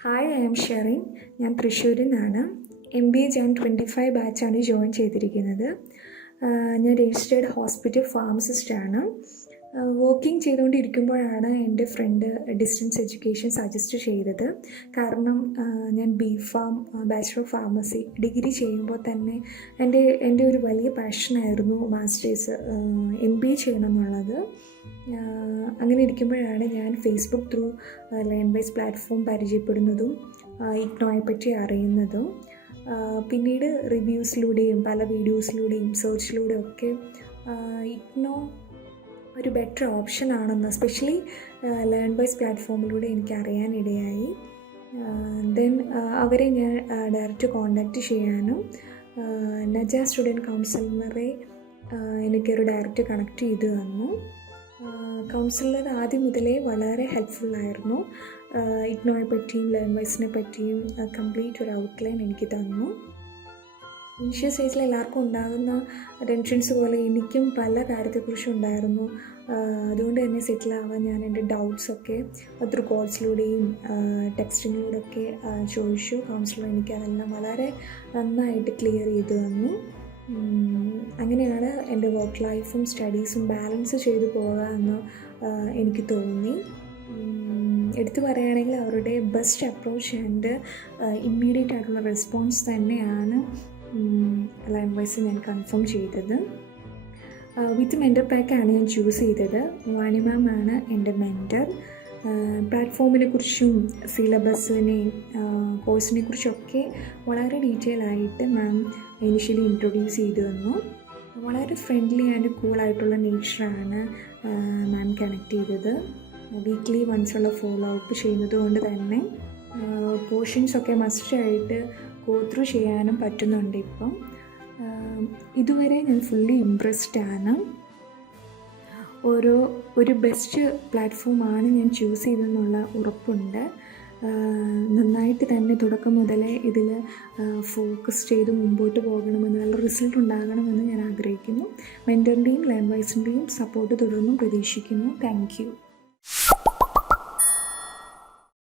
Hi I M Sherin ഞാൻ തൃശ്ശൂരിൽ നിന്നാണ്. എം ബി എ ഞാൻ ട്വന്റി ഫൈവ് ബാച്ചാണ് ജോയിൻ ചെയ്തിരിക്കുന്നത്. ഞാൻ രജിസ്റ്റേർഡ് ഹോസ്പിറ്റൽ ഫാർമസിസ്റ്റാണ് വർക്കിംഗ് ചെയ്തുകൊണ്ടിരിക്കുമ്പോഴാണ് എന്റെ ഫ്രണ്ട് ഡിസ്റ്റൻസ് എഡ്യൂക്കേഷൻ സജസ്റ്റ് ചെയ്തത്. കാരണം ഞാൻ B pharm bachelor of pharmacy degree ചെയ്യുമ്പോൾ തന്നെ എന്റെ എന്റെ ഒരു വലിയ പാഷനായിരുന്നു മാസ്റ്റേഴ്സ് എം ബി എ ചെയ്യണമെന്നുള്ളത്. അങ്ങനെ ഇരിക്കുമ്പോഴാണ് ഞാൻ Facebook through learn wise platform പരിചയപ്പെടുന്നതും ഇഗ്നോയെ പറ്റി അറിയുന്നതും പിന്നീട് റിവ്യൂസിലൂടെയും പല വീഡിയോസിലൂടെയും സെർച്ചിലൂടെയും ഒക്കെ ഇഗ്നോ ഒരു ബെറ്റർ ഓപ്ഷൻ ആണെന്ന് സ്പെഷ്യലി ലേൺ ബൈസ് പ്ലാറ്റ്ഫോമിലൂടെ എനിക്ക് അറിയാനിടയായി ദെൻ അവരെ ഞാൻ ഡയറക്റ്റ് കോണ്ടാക്റ്റ് ചെയ്യാനും നജ സ്റ്റുഡന്റ് കൗൺസിലറെ എനിക്കൊരു ഡയറക്റ്റ് കണക്ട് ചെയ്ത് തന്നു. കൗൺസിലർ ആദ്യം മുതലേ വളരെ ഹെൽപ്ഫുള്ളായിരുന്നു ഇഗ്നോയെ പറ്റിയും ലേൺ ബൈസിനെ പറ്റിയും കംപ്ലീറ്റ് ഒരു ഔട്ട്ലൈൻ എനിക്ക് തന്നു. ഇനിഷ്യൽ സ്റ്റേജിൽ എല്ലാവർക്കും ഉണ്ടാകുന്ന ടെൻഷൻസ് പോലെ എനിക്കും പല കാര്യത്തെക്കുറിച്ചും ഉണ്ടായിരുന്നു അതുകൊണ്ട് തന്നെ സെറ്റിൽ ആവാൻ ഞാൻ എന്റെ ഡൗട്ട്സൊക്കെ ത്രൂ കോൾസിലൂടെയും ടെക്സ്റ്റിങ്ങിലൂടെയൊക്കെ ചോദിച്ചു. കൗൺസിലർ എനിക്ക് അതെല്ലാം വളരെ നന്നായിട്ട് ക്ലിയർ ചെയ്തു തന്നു. അങ്ങനെയാണ് എന്റെ വർക്ക് ലൈഫും സ്റ്റഡീസും ബാലൻസ് ചെയ്തു പോകുക എന്ന് എനിക്ക് തോന്നി. എടുത്തു പറയുകയാണെങ്കിൽ അവരുടെ ബെസ്റ്റ് അപ്രോച്ച് ആൻഡ് ഇമ്മീഡിയറ്റ് ആയിട്ടുള്ള റെസ്പോൺസ് തന്നെയാണ് ലൈൻ വൈസ് ഞാൻ കൺഫേം ചെയ്തത്. വിത്ത് മെന്റർ പാക്കാണ് ഞാൻ ചൂസ് ചെയ്തത്. വാണി മാം ആണ് എന്റെ മെന്റർ പ്ലാറ്റ്ഫോമിനെ കുറിച്ചും സിലബസിനെയും കോഴ്സിനെ കുറിച്ചൊക്കെ വളരെ ഡീറ്റെയിൽ ആയിട്ട് മാം ഇനിഷ്യലി ഇൻട്രൊഡ്യൂസ് ചെയ്തു തന്നു. വളരെ ഫ്രണ്ട്ലി ആൻഡ് കൂളായിട്ടുള്ള നേച്ചറാണ് മാം കണക്ട് ചെയ്തത്. വീക്ക്ലി വൺസ് ഉള്ള ഫോളോ അപ്പ് ചെയ്യുന്നത് കൊണ്ട് തന്നെ പോർഷൻസൊക്കെ മസ്റ്റായിട്ട് ഗോ ത്രൂ ചെയ്യാനും പറ്റുന്നുണ്ട് ഇപ്പം. ഇതുവരെ ഞാൻ ഫുള്ളി ഇമ്പ്രസ്ഡ് ആണ്. ഓരോ ഒരു ബെസ്റ്റ് പ്ലാറ്റ്ഫോമാണ് ഞാൻ ചൂസ് ചെയ്തെന്നുള്ള ഉറപ്പുണ്ട്. നന്നായിട്ട് തന്നെ തുടക്കം മുതലേ ഇതിൽ ഫോക്കസ് ചെയ്ത് മുമ്പോട്ട് പോകണമെന്ന് നല്ല റിസൾട്ട് ഉണ്ടാകണമെന്ന് ഞാൻ ആഗ്രഹിക്കുന്നു. മെന്ററിന്റെയും ലാൻഡ് വൈസിന്റെയും സപ്പോർട്ട് തുടർന്നും പ്രതീക്ഷിക്കുന്നു. താങ്ക്